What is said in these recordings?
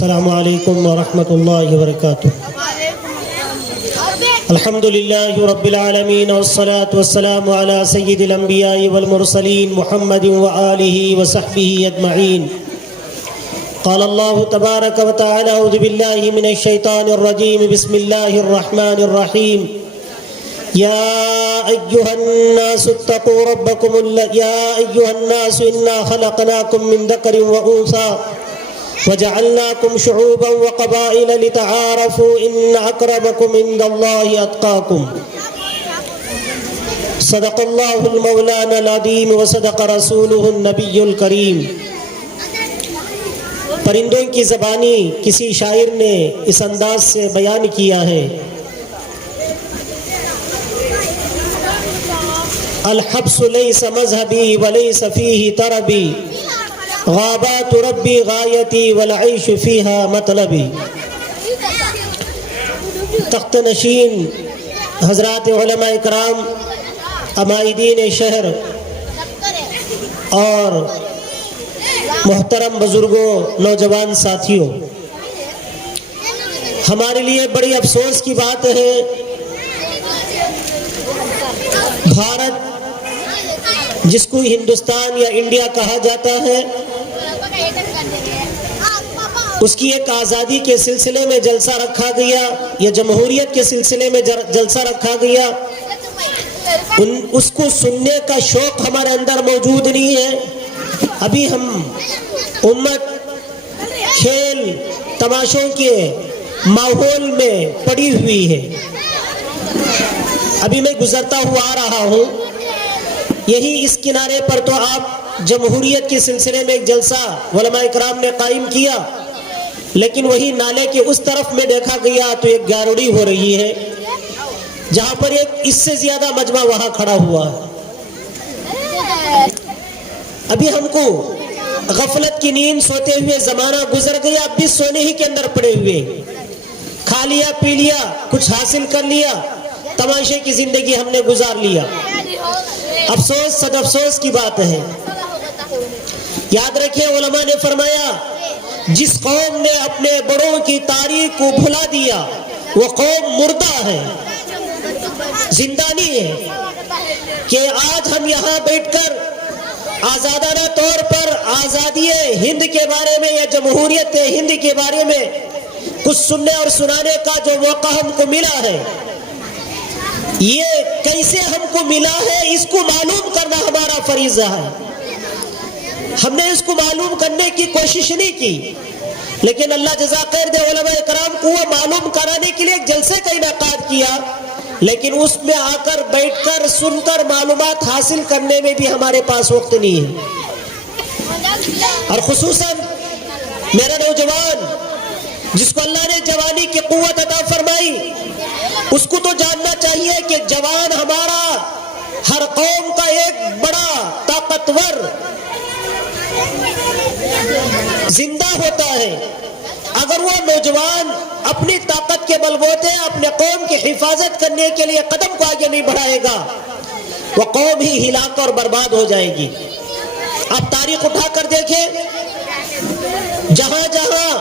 السلام علیکم ورحمۃ اللہ وبرکاتہ۔ الحمد للہ رب العالمین والصلاة والسلام علی سید الانبیاء والمرسلین محمد وآلہ وصحبہ اجمعین۔ قال اللہ تبارک وتعالی اعوذ باللہ من الشیطان الرجیم بسم اللہ الرحمن الرحیم۔ یا ایہا الناس اتقوا ربکم یا ایہا الناس انا خلقناکم من ذکر وانثی وجعلناكم شعوبا وقبائل لتعارفوا ان اکرمکم عند اللہ اتقاکم۔ صدق اللہ المولانا العظیم وصدق رسولہ النبی الکریم۔ پرندوں کی زبانی کسی شاعر نے اس انداز سے بیان کیا ہے: الحبس لیس مذہبی ولیس فیہ طربی، غابات ربی غایتی والعیش فیہا مطلبی۔ تخت نشین حضرات علماء اکرام، عمائدین شہر اور محترم بزرگوں، نوجوان ساتھیوں، ہمارے لیے بڑی افسوس کی بات ہے، بھارت جس کو ہندوستان یا انڈیا کہا جاتا ہے، اس کی ایک آزادی کے سلسلے میں جلسہ رکھا گیا یا جمہوریت کے سلسلے میں جلسہ رکھا گیا، اس کو سننے کا شوق ہمارے اندر موجود نہیں ہے۔ ابھی ہم امت کھیل تماشوں کے ماحول میں پڑی ہوئی ہے۔ ابھی میں گزرتا ہوا آ رہا ہوں، یہی اس کنارے پر تو آپ جمہوریت کے سلسلے میں ایک جلسہ علماء اکرام نے قائم کیا، لیکن وہی نالے کے اس طرف میں دیکھا گیا تو ایک گاروڑی ہو رہی ہے، جہاں پر ایک اس سے زیادہ مجمع وہاں کھڑا ہوا ہے۔ ابھی ہم کو غفلت کی نیند سوتے ہوئے زمانہ گزر گیا، اب بھی سونے ہی کے اندر پڑے ہوئے، کھا لیا پی لیا، کچھ حاصل کر لیا، تماشے کی زندگی ہم نے گزار لیا۔ افسوس، صد افسوس کی بات ہے۔ یاد رکھیں، علماء نے فرمایا جس قوم نے اپنے بڑوں کی تاریخ کو بھلا دیا وہ قوم مردہ ہے، زندہ نہیں ہے۔ کہ آج ہم یہاں بیٹھ کر آزادانہ طور پر آزادی ہند کے بارے میں یا جمہوریت ہند کے بارے میں کچھ سننے اور سنانے کا جو موقع ہم کو ملا ہے، یہ کیسے ہم کو ملا ہے اس کو معلوم کرنا ہمارا فریضہ ہے۔ ہم نے اس کو معلوم کرنے کی کوشش نہیں کی، لیکن اللہ جزا خیر دے علماء اکرام کو وہ معلوم کرانے کے لیے ایک جلسے کا انعقاد کیا، لیکن اس میں آ کر بیٹھ کر سن کر معلومات حاصل کرنے میں بھی ہمارے پاس وقت نہیں ہے۔ اور خصوصاً میرا نوجوان جس کو اللہ نے جوانی کی قوت عطا فرمائی، اس کو تو جاننا چاہیے کہ جوان ہمارا ہر قوم کا ایک بڑا طاقتور زندہ ہوتا ہے۔ اگر وہ نوجوان اپنی طاقت کے بلبوتے اپنے قوم کی حفاظت کرنے کے لیے قدم کو آگے نہیں بڑھائے گا، وہ قوم ہی ہلاک اور برباد ہو جائے گی۔ آپ تاریخ اٹھا کر دیکھیں، جہاں جہاں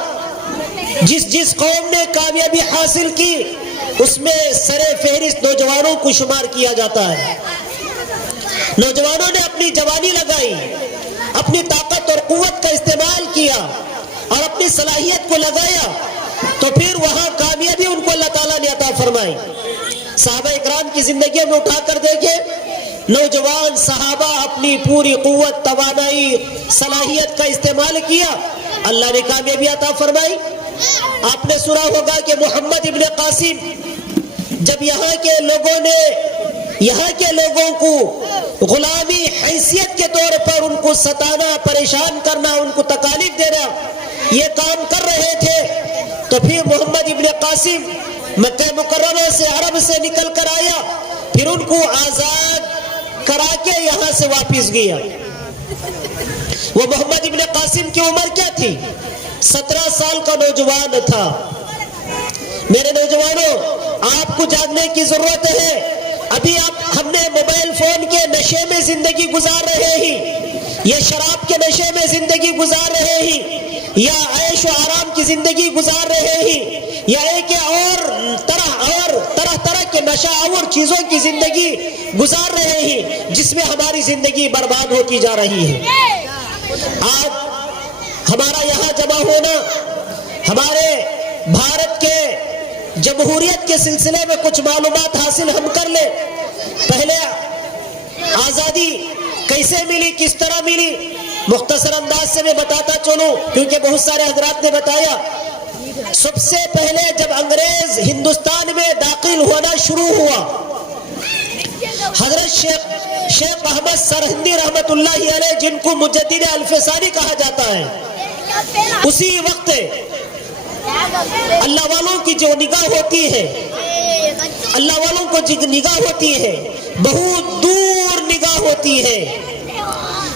جس قوم نے کامیابی حاصل کی، اس میں سر فہرست نوجوانوں کو شمار کیا جاتا ہے۔ نوجوانوں نے اپنی جوانی لگائی، اپنی طاقت اور قوت کا استعمال کیا اور اپنی صلاحیت کو لگایا، تو پھر وہاں کامیابی ان کو اللہ تعالیٰ نے عطا فرمائی۔ صحابہ اکرام کی زندگی میں اٹھا کر دیکھیں، نوجوان صحابہ اپنی پوری قوت، توانائی، صلاحیت کا استعمال کیا، اللہ نے کامیابی عطا فرمائی۔ آپ نے سنا ہوگا کہ محمد ابن قاسم جب یہاں کے لوگوں کو غلامی حیثیت کے طور پر ان کو ستانا، پریشان کرنا، ان کو تکالیف دینا، یہ کام کر رہے تھے، تو پھر محمد ابن قاسم مکہ مکرمہ سے، عرب سے نکل کر آیا، پھر ان کو آزاد کرا کے یہاں سے واپس گیا۔ وہ محمد ابن قاسم کی عمر کیا تھی؟ 17 سال کا نوجوان تھا۔ میرے نوجوانوں، آپ کو جاننے کی ضرورت ہے، ابھی ہم نے موبائل فون کے نشے میں زندگی گزار رہے ہیں، یہ شراب کے نشے میں زندگی گزار رہے ہیں، یا عیش و آرام کی زندگی گزار رہے ہیں یا ایک اور طرح کے نشہ آور چیزوں کی زندگی گزار رہے ہیں جس میں ہماری زندگی برباد ہوتی جا رہی ہے. آج ہمارا یہاں جمع ہونا ہمارے بھارت کے جمہوریت کے سلسلے میں کچھ معلومات حاصل ہم کر لیں. پہلے آزادی کیسے ملی, کس طرح ملی, مختصر انداز سے میں بتاتا چلوں کیونکہ بہت سارے حضرات نے بتایا. سب سے پہلے جب انگریز ہندوستان میں داخل ہونا شروع ہوا, حضرت شیخ احمد سرہندی رحمت اللہ علیہ جن کو مجدد الفسانی کہا جاتا ہے, اسی وقت اللہ والوں کی جو نگاہ ہوتی ہے, اللہ والوں کو جو نگاہ ہوتی ہے بہت دور نگاہ ہوتی ہے,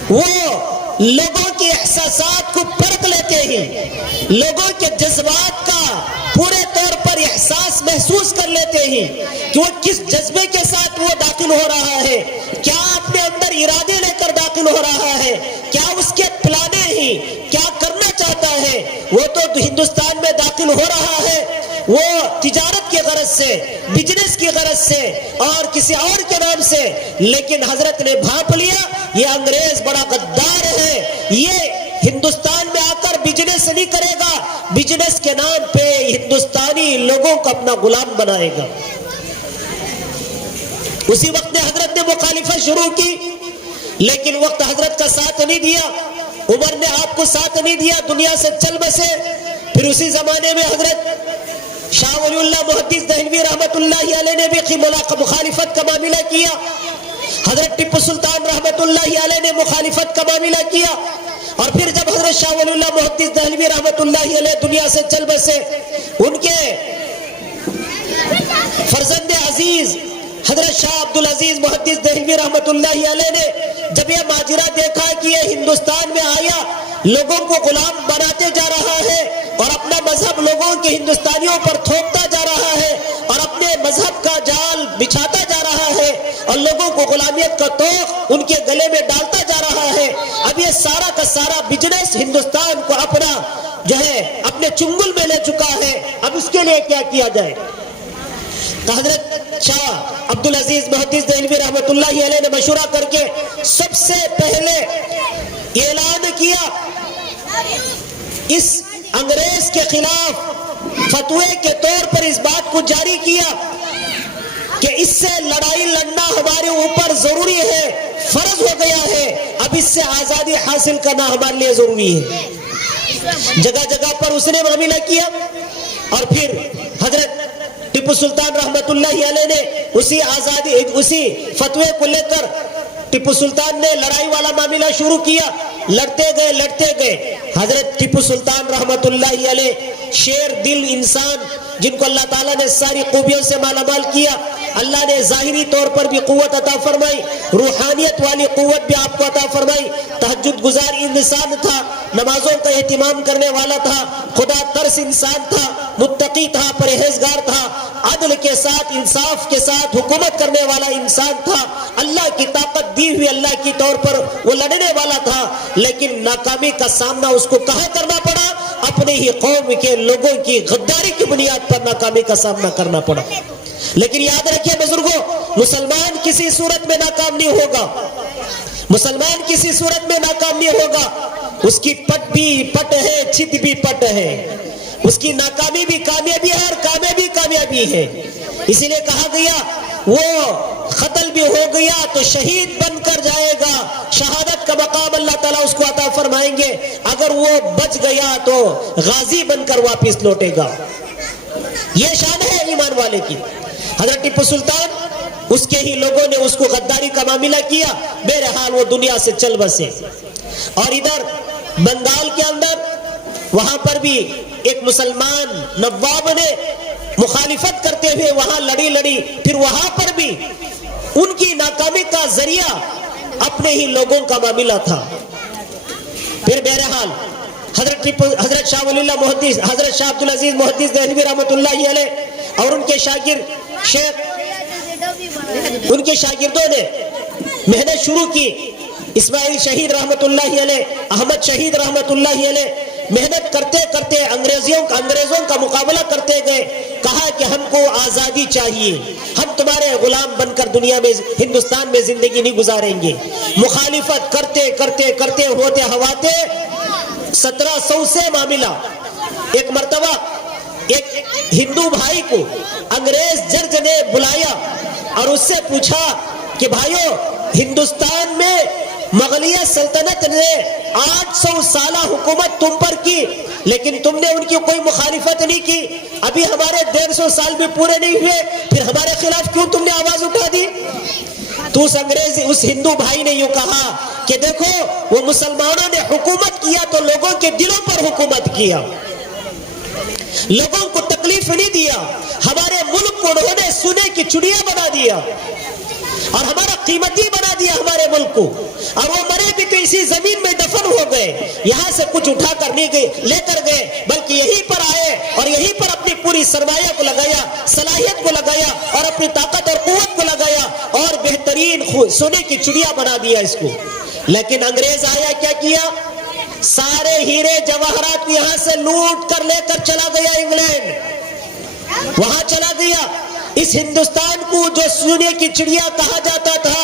وہ لوگوں کے احساسات کو پرکھ لیتے ہیں, لوگوں کے جذبات کا پورے طور پر احساس محسوس کر لیتے ہیں کہ وہ کس جذبے کے ساتھ وہ داخل ہو رہا ہے, کیا اپنے اندر ارادے لے کر داخل ہو رہا ہے, کیا اس کے پلانے ہیں, کیا کرنا چاہتا ہے. وہ تو ہندوستان میں داخل ہو رہا ہے وہ تجارت کی غرض سے, بزنس کی غرض سے اور کسی اور کے نام سے, لیکن حضرت نے بھانپ لیا یہ انگریز بڑا غدار ہے, یہ ہندوستان میں آ کر بزنس نہیں کرے گا, بزنس کے نام پہ ہندوستانی لوگوں کو اپنا غلام بنائے گا. اسی وقت حضرت نے مخالفت شروع کی, لیکن وقت حضرت کا ساتھ نہیں دیا, عمر نے آپ کو ساتھ نہیں دیا, دنیا سے چل بسے. پھر اسی زمانے میں حضرت شاہ ولی اللہ محدث دہلوی رحمت اللہ علیہ نے بھی مخالفت کا معاملہ کیا, حضرت ٹیپو سلطان رحمت اللہ علیہ نے مخالفت کا معاملہ کیا, اور پھر جب حضرت شاہ ولی اللہ محدث دہلوی رحمت اللہ علیہ دنیا سے چل بسے, ان کے فرزند عزیز حضرت شاہ عبدالعزیز محدث دہلوی رحمت اللہ علیہ نے جب یہ ماجرا دیکھا کہ یہ ہندوستان میں آیا, لوگوں کو غلام بناتے جا رہا ہے اور اپنا مذہب لوگوں کے ہندوستانیوں پر تھوپتا جا رہا ہے اور اپنے مذہب کا جال بچھاتا جا رہا ہے اور لوگوں کو غلامیت کا توق ان کے گلے میں ڈالتا جا رہا ہے, اب یہ سارا کا سارا بزنس ہندوستان کو اپنا جو ہے اپنے چنگل میں لے چکا ہے, اب اس کے لیے کیا کیا جائے. تو حضرت شاہ عبدالعزیز محدث دہلوی رحمت اللہ علیہ نے مشورہ کر کے سب سے پہلے اعلان کیا, اس انگریز کے خلاف فتوے کے طور پر اس بات کو جاری کیا کہ اس سے لڑائی لڑنا ہمارے اوپر ضروری ہے, فرض ہو گیا ہے, اب اس سے آزادی حاصل کرنا ہمارے لیے ضروری ہے. جگہ جگہ پر اس نے معاملہ کیا, اور پھر حضرت ٹیپو سلطان رحمت اللہ علیہ نے اسی فتوے کو لے کر ٹیپو سلطان نے لڑائی والا معاملہ شروع کیا. لڑتے گئے حضرت ٹیپو سلطان رحمت اللہ علیہ شیر دل انسان جن کو اللہ تعالیٰ نے ساری خوبیوں سے مالا مال کیا, اللہ نے ظاہری طور پر بھی قوت عطا فرمائی, روحانیت والی قوت بھی آپ کو عطا فرمائی. تہجد گزار انسان تھا, نمازوں کا اہتمام کرنے والا تھا, خدا ترس انسان تھا, متقی تھا, پرہیزگار تھا, عدل کے ساتھ انصاف کے ساتھ حکومت کرنے والا انسان تھا, اللہ کی طاقت دی ہوئی اللہ کی طور پر وہ لڑنے والا تھا, لیکن ناکامی کا سامنا اس کو کہاں کرنا پڑا, اپنے ہی قوم کے لوگوں کی غداری کی بنیاد پر ناکامی کا سامنا کرنا پڑا. لیکن یاد رکھیے بزرگوں, مسلمان کسی صورت میں ناکام نہیں ہوگا, مسلمان کسی صورت میں ناکام نہیں ہوگا, اس کی پٹ بھی پٹ ہے, چھت بھی پٹ ہے, اس کی ناکامی بھی کامیابی ہے اور کامیابی کامیابی ہے. اسی لیے کہا گیا وہ قتل بھی ہو گیا تو شہید بن کر جائے گا, شہادت کا مقام اللہ تعالیٰ اس کو عطا فرمائیں گے, اگر وہ بچ گیا تو غازی بن کر واپس لوٹے گا. یہ شان ہے ایمان والے کی. حضرت ٹیپو سلطان اس کے ہی لوگوں نے اس کو غداری کا معاملہ کیا, بہرحال وہ دنیا سے چل بسے. اور ادھر بنگال کے اندر وہاں پر بھی ایک مسلمان نواب نے مخالفت کرتے ہوئے وہاں لڑی, پھر وہاں پر بھی ان کی ناکامی کا ذریعہ اپنے ہی لوگوں کا معاملہ تھا. پھر بہرحال حضرت شاہ ولی اللہ محدث, حضرت شاہ عبدالعزیز محدث دہلوی رحمت اللہ علیہ اور ان کے شاگرد شیخ, ان کے شاگردوں نے محنت شروع کی. اسماعیل شہید رحمت اللہ علیہ, احمد شہید رحمت اللہ علیہ, محنت کرتے کرتے انگریزوں کا مقابلہ کرتے گئے. کہا کہ ہم کو آزادی چاہیے, ہم تمہارے غلام بن کر دنیا میں ہندوستان میں زندگی نہیں گزاریں گے. مخالفت کرتے کرتے کرتے ہوتے ہواتے 1700 سے معاملہ. ایک مرتبہ ایک ہندو بھائی کو انگریز جج نے بلایا اور اس سے پوچھا کہ بھائیو, ہندوستان میں مغلیہ سلطنت نے 800 سالہ حکومت تم پر کی, لیکن تم نے ان کی کوئی مخالفت نہیں کی. ابھی ہمارے 150 سال بھی پورے نہیں ہوئے, پھر ہمارے خلاف کیوں تم نے آواز اٹھا دی؟ تو اس ہندو بھائی نے یوں کہا کہ دیکھو, وہ مسلمانوں نے حکومت کیا تو لوگوں کے دلوں پر حکومت کیا, لوگوں کو تکلیف نہیں دیا. ہمارے ملک کو انہوں نے سونے کی چڑیا بنا دیا اور ہمارا قیمتی بنا دیا ہمارے ملک کو, اور وہ مرے بھی تو اسی زمین میں دفن ہو گئے. یہاں سے کچھ اٹھا کر نہیں گئے, لے کر گئے, بلکہ یہیں پر آئے اور یہیں پر اپنی پوری سرمایہ کو لگایا, صلاحیت کو لگایا اور اپنی طاقت اور قوت کو لگایا اور بہترین سونے کی چڑیا بنا دیا اس کو. لیکن انگریز آیا, کیا کیا؟ سارے ہیرے جواہرات یہاں سے لوٹ کر لے کر چلا گیا انگلینڈ, وہاں چلا گیا. اس ہندوستان کو جو سونے کی چڑیا کہا جاتا تھا,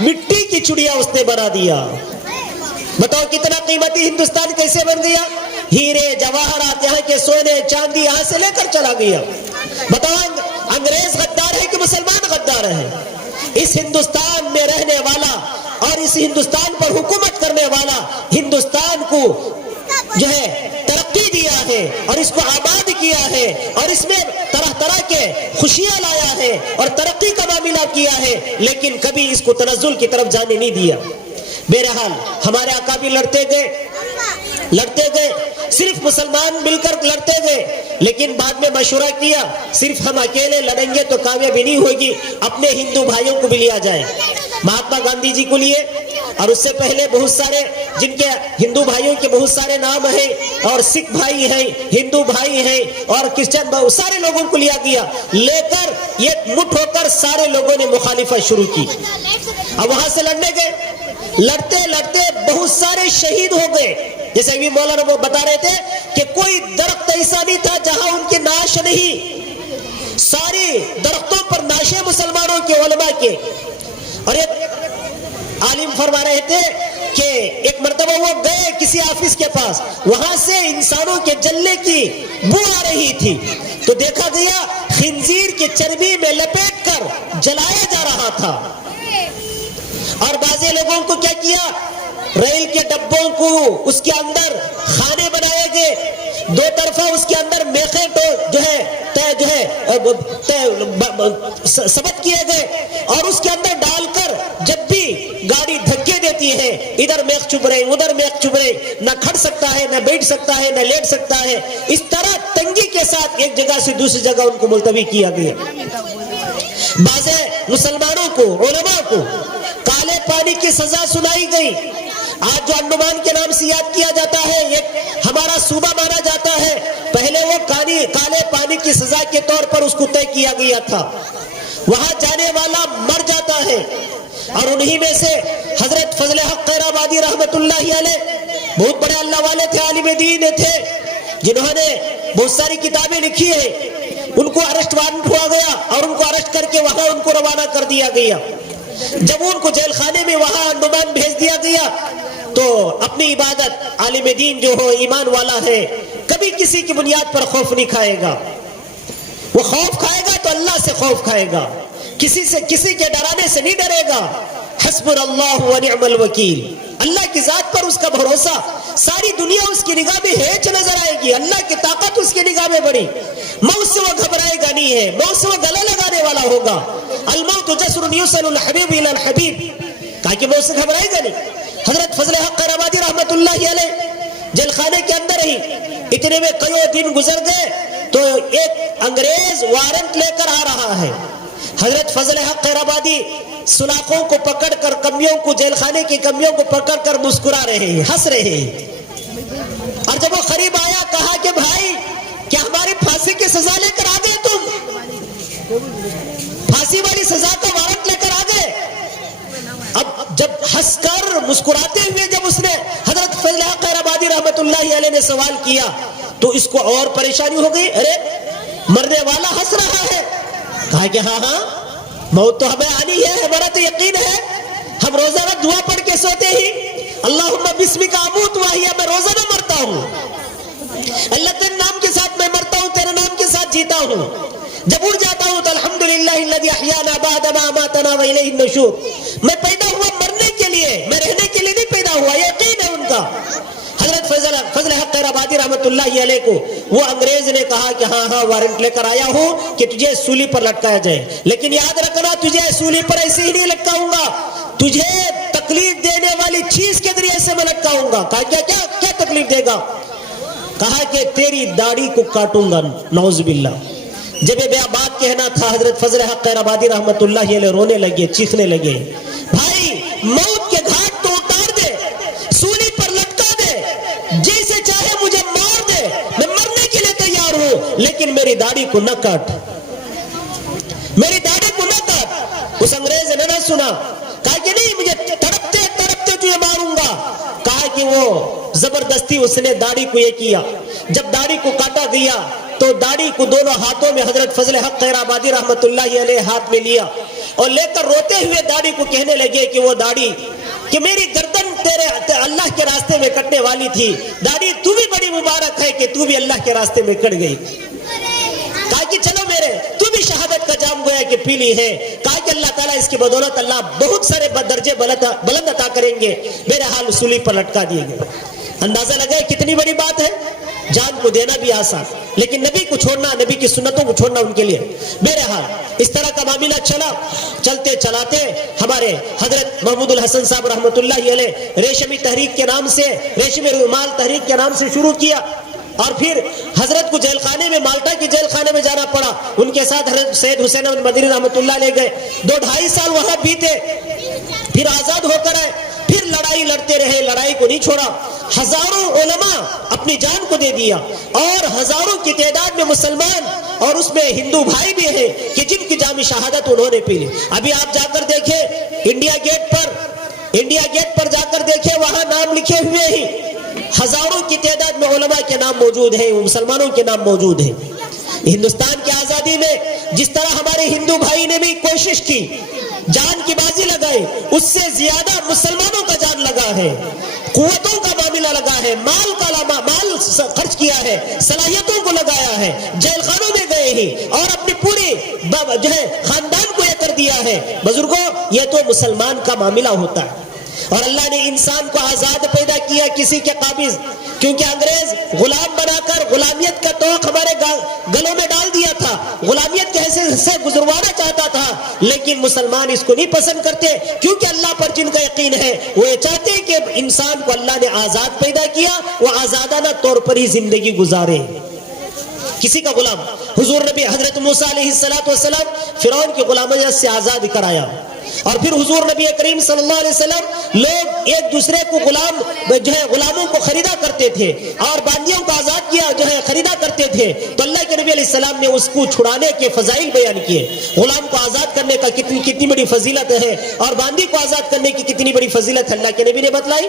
مٹی کی چڑیا اس نے بنا دیا. بتاؤ کتنا قیمتی ہندوستان کیسے بن گیا؟ ہیرے جواہرات, یہاں کے سونے چاندی یہاں سے لے کر چلا گیا. بتاؤ انگریز غدار ہے کہ مسلمان غدار ہے؟ اس ہندوستان میں رہنے والا اور اس ہندوستان پر حکومت کرنے والا ہندوستان کو جو ہے ترقی دیا ہے اور اس کو آباد کیا ہے اور اس میں طرح طرح کے خوشیاں لایا ہے اور ترقی کا معاملہ کیا ہے, لیکن کبھی اس کو تنزل کی طرف جانے نہیں دیا. بہرحال ہمارے اکابر لڑتے گئے, صرف مسلمان مل کر لڑتے گئے, لیکن بعد میں مشورہ کیا صرف ہم اکیلے لڑیں گے تو کامیابی نہیں ہوگی, اپنے ہندو بھائیوں کو بھی لیا جائے. مہاتما گاندھی جی کو لیے اور اس سے پہلے بہت سارے جن کے ہندو بھائیوں کے بہت سارے نام ہیں, اور سکھ بھائی ہیں, ہندو بھائی ہیں اور کرسچن بھائی, سارے لوگوں کو لیا گیا. لے کر یہ مٹھ ہو کر سارے لوگوں نے مخالفت شروع کی. اب وہاں سے لڑنے گئے, لڑتے لڑتے بہت سارے شہید ہو گئے. جیسے ابھی مولانا وہ بتا رہے تھے کہ کوئی درخت ایسا نہیں تھا جہاں ان کی نعش نہیں, ساری درختوں پر نعشیں مسلمانوں کے, علماء کے. اور ایک عالم فرما رہے تھے کہ ایک مرتبہ وہ گئے کسی آفس کے پاس, وہاں سے انسانوں کے جلنے کی بو آ رہی تھی, تو دیکھا گیا خنزیر کی چربی میں لپیٹ کر جلایا جا رہا تھا. اور بعض لوگوں کو کیا کیا, ریل کے ڈبوں کو اس کے اندر خانے بنائے گئے, دو طرفہ اس کے اندر میخیں ثبت کیے گئے, اور اس کے اندر ڈال کر جب بھی گاڑی دھکے دیتی ہے ادھر میخ چبھ رہے ادھر میخ چبھ رہے, نہ کھڑ سکتا ہے, نہ بیٹھ سکتا ہے, نہ لیٹ سکتا ہے. اس طرح تنگی کے ساتھ ایک جگہ سے دوسری جگہ ان کو ملتوی کیا گیا. بعض مسلمانوں کو, علماء کو کالے پانی کی سزا سنائی گئی. آج جو انڈمان کے نام سے یاد کیا جاتا ہے, ایک ہمارا صوبہ مانا جاتا ہے, پہلے وہ کالے پانی کی سزا کے طور پر اس کو طے کیا گیا تھا. وہاں جانے والا مر جاتا ہے, اور انہی میں سے حضرت فضل حق خیر آبادی رحمت اللہ علیہ بہت بڑے اللہ والے تھے, عالم دین تھے, جنہوں نے بہت ساری کتابیں لکھی ہیں. ان کو ارسٹ وارنٹ ہوا گیا اور ان کو ارسٹ کر کے وہاں ان کو روانہ کر دیا گیا. جب ان کو جیل خانے میں وہاں انڈمان بھیج دیا گیا تو اپنی عبادت, عالم دین جو ہو ایمان والا ہے, کبھی کسی کی بنیاد پر خوف نہیں کھائے گا. وہ خوف کھائے گا تو اللہ سے خوف کھائے گا, کسی کے ڈرانے سے نہیں ڈرے گا. حسبنا اللہ و نعم الوکیل, اللہ کی ذات پر اس کا بھروسہ. ساری دنیا اس کی نگاہ میں ہیچ نظر آئے گی, اللہ کی طاقت اس کی نگاہ میں بڑی. موت سے وہ گھبرائے گا نہیں ہے, موت سے وہ گلا لگانے والا ہوگا. الموت جسر یوصل الحبیب الى الحبیب, کہا کہ موت سے گھبرائے گا نہیں. حضرت فضل حق خیر آبادی رحمت اللہ علیہ جیل خانے کے اندر ہی اتنے میں کئی دن گزر گئے تو ایک انگریز وارنٹ لے کر آ رہا ہے. حضرت فضل حق خیر آبادی سلاخوں کو پکڑ کر کمیوں کو, جیل خانے کی کمیوں کو پکڑ کر مسکرا رہے ہیں, ہنس رہے ہیں. اور جب وہ قریب آیا کہا کہ بھائی کیا ہماری پھانسی کی سزا لے کر آ گئے, تم پھانسی والی سزا کا وارنٹ لے کر آ گئے. اب جب ہنس کر مسکراتے ہوئے جب اس نے حضرت فضل حق خیر آبادی رحمت اللہ علیہ نے سوال کیا تو اس کو اور پریشانی ہو گئی. ارے مرنے والا ہنس رہا ہے. کہا کہ ہاں ہاں موت تو ہمیں آنی ہے, ہمارا تو یقین ہے. ہم روزانہ دعا پڑھ کے سوتے ہی اللہم بسمک اموت واحیا, میں روزانہ مرتا ہوں. اللہ تیرے نام کے ساتھ میں مرتا ہوں, تیرے نام کے ساتھ جیتا ہوں. جب اٹھ جاتا ہوں تو الحمدللہ الذی احیانا بعد ما اماتنا والیہ النشور. میں پیدا ہوا مرنے کے لیے, میں رہنے کے لیے نہیں پیدا ہوا, یقین ہے ان کا. حضرت فضل حق خیرآبادی رحمت اللہ علیہ کو وہ انگریز نے کہا کہ ہاں ہاں وارنٹ لے کر آیا ہوں کہ تجھے سولی پر لٹکایا جائے, لیکن یاد رکھنا تجھے سولی پر ایسے ہی نہیں لٹکاؤں گا, تجھے تکلیف دینے والی چیز کے ذریعے سے میں لٹکاؤں گا. کہا کیا کیا کیا تکلیف دے گا؟ کہا کہ تیری داڑھی کو کاٹوں گا. نعوذ باللہ. جب یہ بات کہنا تھا حضرت فضل حق خیرآبادی رحمت اللہ علیہ رونے لگے, چیخنے لگے. بھائی موت کے گھاٹ تو اتار دے, سولی پر لٹکا دے, جیسے چاہے مجھے مار دے, میں مرنے کے لیے تیار ہوں, لیکن میری داڑھی کو نہ کاٹ, میری داڑھی کو نہ کاٹ. اس انگریز نے نہ سنا, کہا کہ نہیں مجھے تڑپتے تڑپتے تجھے ماروں گا. کہا کہ وہ زبردستی اس نے داڑھی کو یہ کیا. جب داڑھی کو کاٹا گیا تو داڑھی کو دونوں ہاتھوں میں حضرت فضل حق خیرآبادی رحمت اللہ علیہ ہاتھ میں لیا اور لے کر روتے ہوئے داڑھی کو کہنے لگے کہ وہ داڑھی کہ میری گردن تیرے اللہ کے راستے میں کٹنے والی تھی, داڑھی تو بھی بڑی مبارک ہے کہ تو بھی اللہ کے راستے میں کٹ گئی. کہا کہ چلو میرے تو بھی شہادت کا جام گویا کہ پی لی ہے. کہا کہ اللہ تعالیٰ اس کی بدولت اللہ بہت سارے درجے بلند عطا کریں گے. میرے حال سولی پر لٹکا دیے گئے. اندازہ لگائے کتنی بڑی بات ہے. جان کو دینا بھی آسان, لیکن نبی کو چھوڑنا, نبی کی سنتوں کو چھوڑنا ان کے لیے. بہرحال اس طرح کا معاملہ چلا. چلتے چلاتے ہمارے حضرت محمود الحسن صاحب رحمت اللہ علیہ ریشمی تحریک کے نام سے, ریشمی رومال تحریک کے نام سے شروع کیا, اور پھر حضرت کو جیل خانے میں, مالٹا کی جیل خانے میں جانا پڑا. ان کے ساتھ حضرت سید حسین احمد مدنی رحمت اللہ علیہ گئے. 2-2.5 سال وہاں بیتے, پھر آزاد ہو کر آئے. پھر لڑائی لڑتے رہے, لڑائی کو نہیں چھوڑا. ہزاروں علماء اپنی جان کو دے دیا, اور ہزاروں کی تعداد میں مسلمان اور اس میں ہندو بھائی بھی ہیں کہ جن کی جامع شہادت انہوں نے پی لی. ابھی آپ جا کر دیکھیں انڈیا گیٹ پر جا کر دیکھیں, وہاں نام لکھے ہوئے ہی ہزاروں کی تعداد میں علماء کے نام موجود ہیں, مسلمانوں کے نام موجود ہیں. ہندوستان کی آزادی میں جس طرح ہمارے ہندو بھائی نے بھی کوشش کی, جان کی بازی لگائی, اس سے زیادہ مسلمانوں کا جان لگا ہے, قوتوں کا معاملہ لگا ہے, مال خرچ کیا ہے, صلاحیتوں کو لگایا ہے, جیل خانوں میں گئے ہی اور اپنی پوری جو ہے خاندان کو یہ کر دیا ہے. بزرگوں, یہ تو مسلمان کا معاملہ ہوتا ہے. اور اللہ نے انسان کو آزاد پیدا کیا, کسی کے قابض, کیونکہ انگریز غلام بنا کر غلامیت کا توق ہمارے گلوں میں ڈال دیا تھا, غلامیت کے حیثیت سے گزروانا چاہتا تھا. لیکن مسلمان اس کو نہیں پسند کرتے, کیونکہ اللہ پر جن کا یقین ہے وہ یہ چاہتے ہیں کہ انسان کو اللہ نے آزاد پیدا کیا, وہ آزادانہ طور پر ہی زندگی گزارے. کسی کا غلام حضور نبی حضرت موسیٰ علیہ السلام فرعون کی غلامیت سے آزاد کرایا, اور پھر حضور نبی کریم صلی اللہ علیہ وسلم لوگ ایک دوسرے کو غلاموں کو خریدا کرتے تھے اور باندیوں کو آزاد کیا خریدا کرتے تھے. تو اللہ کے نبی علیہ السلام نے اس کو چھڑانے کے فضائل بیان کیے. غلام کو آزاد کرنے کا کتنی بڑی فضیلت ہے, اور باندی کو آزاد کرنے کی کتنی بڑی فضیلت ہے, اللہ کے نبی نے بتلائی.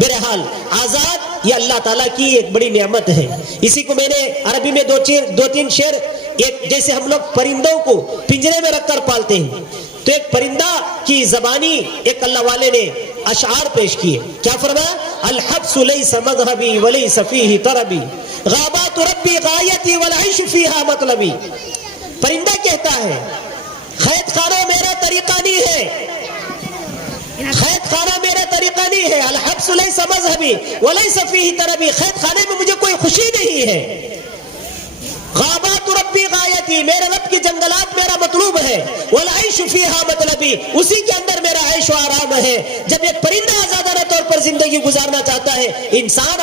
بہرحال آزاد یہ اللہ تعالیٰ کی ایک بڑی نعمت ہے. اسی کو میں نے عربی میں 2-3 شعر, ایک جیسے ہم لوگ پرندوں کو پنجرے میں رکھ کر پالتے ہیں, تو ایک پرندہ کی زبانی ایک اللہ والے نے اشعار پیش کیے. کیا فرمایا؟ الحبس لیس مذہبی ولیس فیہ طربی, غابات ربی غایتی والعیش فیہا مطلبی. پرندہ کہتا ہے قید خانہ میرا طریقہ نہیں ہے, قید خانہ میرا طریقہ نہیں ہے. الحبس لیس مذہبی ولیس فیہ طربی, قید خانے میں مجھے کوئی خوشی نہیں ہے. غابات ربی غایتی, میرے رب کی جنگلات میرا مطلوب ہے. والعیش فیہا مطلبی, اسی کے اندر میرا عیش و آرام ہے. جب ایک پرندہ آزادانہ طور پر زندگی گزارنا چاہتا ہے, انسان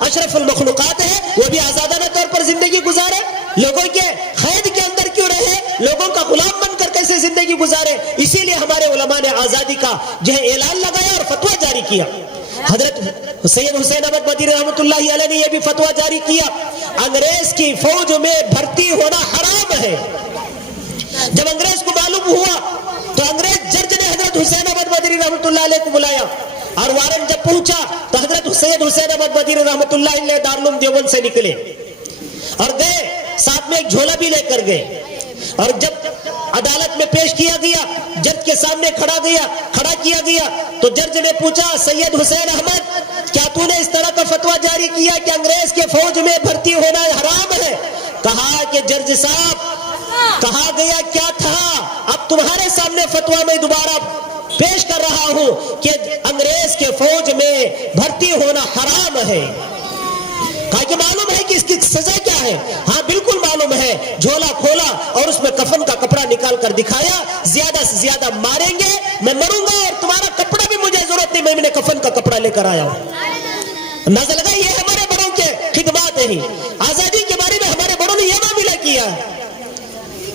اشرف المخلوقات ہے, وہ بھی آزادانہ طور پر زندگی گزارے. لوگوں کے قید کے اندر کیوں رہے, لوگوں کا غلام بن کر کیسے زندگی گزارے. اسی لیے ہمارے علماء نے آزادی کا اعلان لگایا اور فتویٰ جاری کیا. حضرت سید حسین احمد مدنی رحمت اللہ علیہ نے یہ بھی فتویٰ جاری کیا, انگریز کی فوج میں بھرتی ہونا حرام ہے. جب انگریز کو معلوم ہوا تو انگریز جج نے حضرت حسین احمد مدنی رحمت اللہ علیہ کو بلایا, اور وارن جب پہنچا تو حضرت سید حسین احمد مدنی رحمتہ اللہ دارالعلوم دیوبند سے نکلے اور گئے, ساتھ میں ایک جھولا بھی لے کر گئے. اور جب عدالت میں پیش کیا گیا, جج کے سامنے کھڑا کیا گیا تو جج نے پوچھا, سید حسین احمد کیا تو نے اس طرح کا فتویٰ جاری کیا کہ انگریز کے فوج میں بھرتی ہونا حرام ہے؟ کہا کہ جج صاحب کہا گیا کیا تھا, اب تمہارے سامنے فتویٰ میں دوبارہ پیش کر رہا ہوں کہ انگریز کے فوج میں بھرتی ہونا حرام ہے. کہا کہ معلوم ہے کہ اس کی سزا کیا ہے؟ ہاں بالکل معلوم ہے. جھولا کھولا اور اس میں کفن کا کپڑا نکال کر دکھایا, زیادہ سے زیادہ ماریں گے, میں مروں گا اور تمہارا کپڑا بھی مجھے ضرورت نہیں, میں نے کفن کا کپڑا لے کر آیا ہوں. اندازہ لگا یہ ہمارے بڑوں کے خدمات ہیں. آزادی کے بارے میں ہمارے بڑوں نے یہ معاملہ کیا.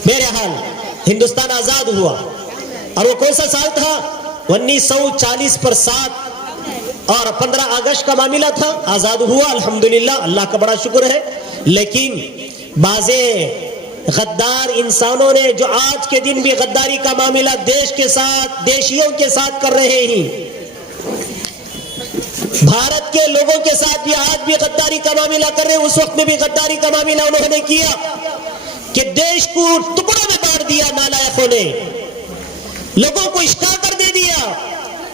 میرے حال ہندوستان آزاد ہوا اور وہ کون سا سال تھا؟ 1940 پر 7 اور 15 اگست کا معاملہ تھا. آزاد ہوا الحمدللہ, اللہ کا بڑا شکر ہے. لیکن بعضے غدار انسانوں نے جو آج کے دن بھی غداری کا معاملہ دیش کے ساتھ, دیشیوں کے ساتھ کر رہے ہیں, بھارت کے لوگوں کے ساتھ بھی آج بھی غداری کا معاملہ کر رہے ہیں. اس وقت میں بھی غداری کا معاملہ انہوں نے کیا کہ دیش کو ٹکڑوں میں بانٹ دیا نالائقوں نے, لوگوں کو اشکا کر دے دیا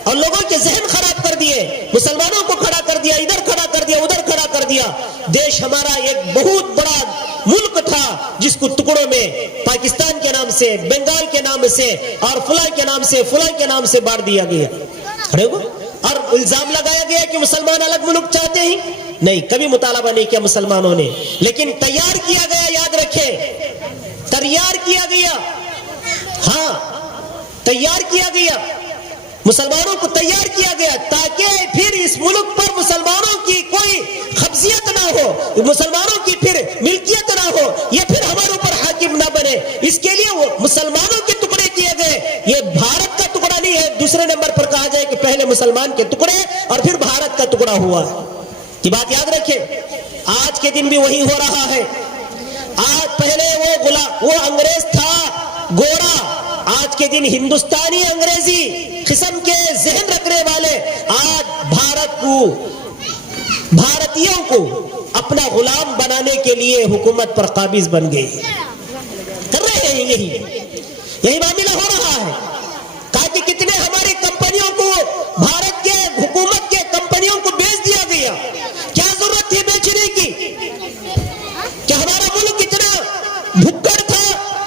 اور لوگوں کے ذہن خراب کر دیے, مسلمانوں کو کھڑا کر دیا, ادھر کھڑا کر دیا, ادھر کھڑا کر دیا. دیش ہمارا ایک بہت بڑا ملک تھا جس کو ٹکڑوں میں پاکستان کے نام سے, بنگال کے نام سے اور فلاں کے نام سے, فلاں کے نام سے بانٹ دیا گیا. اور الزام لگایا گیا کہ مسلمان الگ ملک چاہتے ہیں. نہیں, کبھی مطالبہ نہیں کیا مسلمانوں نے, لیکن تیار کیا گیا, یاد رکھے, تیار کیا گیا. ہاں تیار کیا گیا, مسلمانوں کو تیار کیا گیا تاکہ پھر اس ملک پر مسلمانوں کی کوئی قبضیت نہ ہو, مسلمانوں کی پھر ملکیت نہ ہو, یہ پھر ہمارے اوپر حاکم نہ بنے. اس کے لیے وہ مسلمانوں کے ٹکڑے کیے گئے. یہ بھارت کا ٹکڑا نہیں ہے, دوسرے نمبر پر کہا جائے کہ پہلے مسلمان کے ٹکڑے اور پھر بھارت کا ٹکڑا ہوا. یہ بات یاد رکھے. آج کے دن بھی وہی ہو رہا ہے. آج پہلے وہ انگریز تھا گورا, آج کے دن ہندوستانی انگریزی قسم کے ذہن رکھنے والے آج بھارتیوں کو اپنا غلام بنانے کے لیے حکومت پر قابض بن گئے, کر رہے ہیں. یہی معاملہ ہو رہا ہے. کہا کہ کتنے ہماری کمپنیوں کو, بھارت کے حکومت کے کمپنیوں کو بیچ دیا گیا. کیا ضرورت تھی بیچنے کی؟ کیا ہمارا ملک اتنا بھکڑ تھا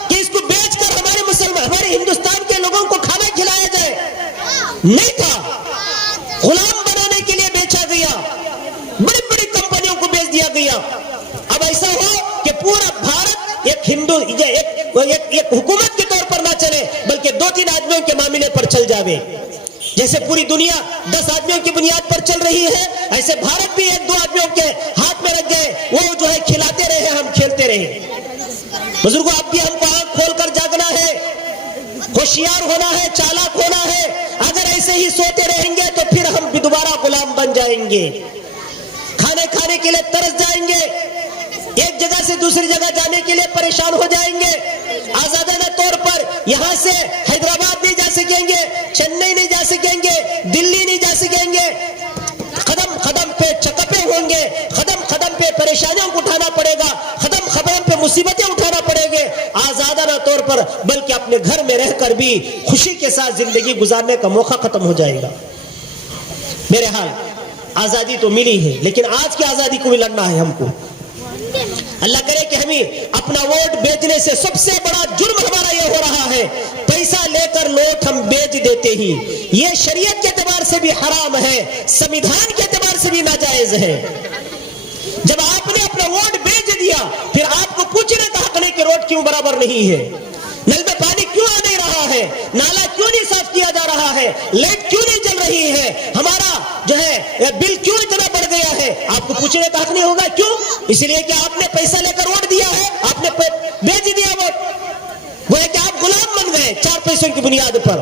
کہ اس کو بیچ کر ہمارے ہندوستان کے لوگوں کو کھانا کھلایا جائے؟ نہیں تھا. غلام بنانے کے لیے بیچا گیا, بڑی بڑی کمپنیوں کو بیچ دیا گیا. اب ایسا ہو کہ پورا بھارت ایک حکومت کے طور پر نہ چلے بلکہ 2-3 آدمیوں کے معاملے پر چل جاوے. جیسے پوری دنیا 10 آدمیوں کی بنیاد پر چل رہی ہے, ایسے بھارت بھی 1-2 آدمیوں کے ہاتھ میں رکھ گئے, وہ جو ہے کھلاتے رہے, ہم کھیلتے رہے. بزرگوں, اب بھی ہم کو آنکھ کھول کر جاگنا ہے, ہوشیار ہونا ہے, چالاک ہونا ہے. اگر ایسے ہی سوتے رہیں گے تو پھر ہم بھی دوبارہ غلام بن جائیں گے, کھانے کے لیے ترس جائیں گے, ایک جگہ سے دوسری جگہ جانے کے لیے پریشان ہو جائیں گے. آزادانہ طور پر یہاں سے حیدرآباد نہیں جا سکیں گے, چنئی نہیں جا سکیں گے, دلی نہیں جا سکیں گے. قدم قدم پہ چکپے ہوں گے, قدم قدم پہ پریشانیوں کو اٹھانا پڑے گا, قدم قدم پہ مصیبتیں اٹھانا پڑے گے. آزادانہ طور پر بلکہ اپنے گھر میں رہ کر بھی خوشی کے ساتھ زندگی گزارنے کا موقع ختم ہو جائے گا. میرے حال آزادی تو ملی ہے, لیکن آج کی آزادی کو بھی لڑنا ہے ہم کو. اللہ کرے کہ ہمیں اپنا ووٹ بیچنے سے سب سے بڑا جرم ہمارا یہ ہو رہا ہے, پیسہ لے کر نوٹ ہم بیچ دیتے ہی. یہ شریعت کے اعتبار سے بھی حرام ہے, سمویدھان کے اعتبار سے بھی ناجائز ہے. جب آپ نے اپنا ووٹ بیچ دیا پھر آپ کو پوچھنے کا حق نہیں کہ روڈ کیوں برابر نہیں ہے, نل میں پانی کیوں آ نہیں رہا ہے, نالا کیوں نہیں صاف کیا جا رہا ہے, لائٹ کیوں نہیں جل رہی ہے, ہمارا جو ہے بل کیوں اتنا بڑھ گیا ہے. آپ کو پوچھنے کا حق نہیں ہوگا. کیوں؟ اس لیے کہ آپ نے پیسہ لے کر ووٹ دیا ہے, آپ نے بیچ دیا ووٹ. وہ ہے کہ آپ غلام بن گئے 4 پیسوں کی بنیاد پر.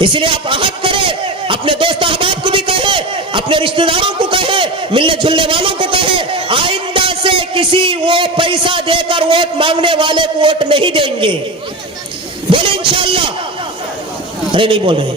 اس لیے آپ عہد کریں, اپنے دوست احباب کو بھی کہیں, اپنے رشتہ داروں کو کہیں, ملنے جلنے والوں کو کہیں, آئندہ سے کسی وہ پیسہ دے کر ووٹ مانگنے والے کو ووٹ نہیں دیں گے. بولے انشاءاللہ. ارے نہیں بول رہے.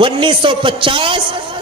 1950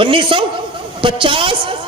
1950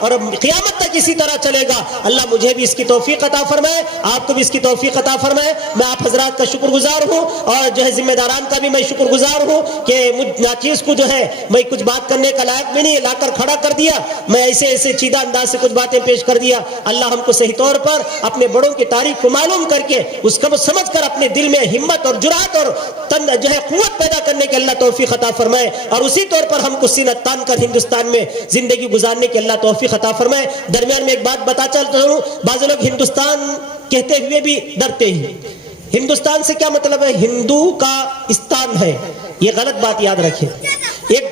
اور قیامت تک اسی طرح چلے گا. اللہ مجھے بھی اس کی توفیق عطا فرمائے, آپ کو بھی اس کی توفیق عطا فرمائے. میں آپ حضرات کا شکر گزار ہوں, اور جو ہے ذمہ داران کا بھی میں شکر گزار ہوں کہ مجھ ناچیز کو جو ہے میں کچھ بات کرنے کا لائق بھی نہیں, لا کر کھڑا کر دیا. میں ایسے ایسے چیدہ انداز سے کچھ باتیں پیش کر دیا. اللہ ہم کو صحیح طور پر اپنے بڑوں کی تاریخ کو معلوم کر کے اس کو سمجھ کر اپنے دل میں ہمت اور جرات اور جو ہے قوت پیدا کرنے کے اللہ توفیق عطا فرمائے, اور اسی طور پر ہم کو سینہ تان کر ہندوستان میں زندگی گزارنے کے اللہ توفیق عطا فرمائے. درمیان میں ایک بات بتا چلتا ہوں, بعض لوگ ہندوستان کہتے ہوئے بھی ڈرتے ہیں. ہندوستان سے کیا مطلب ہے؟ ہندو کا استان ہے, یہ غلط بات یاد رکھیں. ایک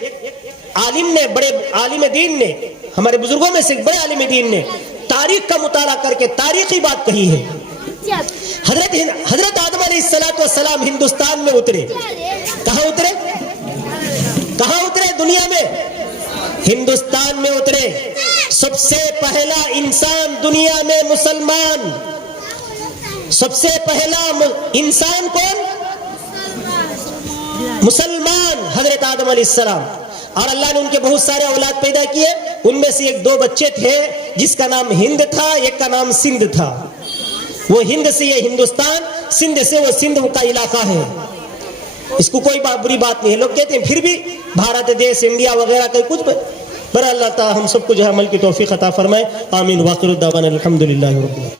عالم نے, بڑے عالم دین نے, ہمارے بزرگوں میں سے بڑے عالم دین نے تاریخ کا مطالعہ کر کے تاریخی بات کہی ہے. حضرت آدم علیہ السلام ہندوستان میں اترے. کہاں اترے؟ کہاں اترے دنیا میں؟ ہندوستان میں اترے. سب سے پہلا انسان دنیا میں مسلمان, سب سے پہلا انسان کون؟ مسلمان, حضرت آدم علیہ السلام. اور اللہ نے ان کے بہت سارے اولاد پیدا کیے. ان میں سے ایک دو بچے تھے جس کا نام ہند تھا, ایک کا نام سندھ تھا. وہ ہند سے یہ ہندوستان, سندھ سے وہ سندھ کا علاقہ ہے. اس کو کوئی بری بات نہیں ہے. لوگ کہتے ہیں پھر بھی بھارت دیش, انڈیا وغیرہ کا کچھ پر اللہ تعالی ہم سب کو جو ہے عمل کی توفیق عطا فرمائے. آمین. واخر الدعوانا الحمدللہ رب العالمین.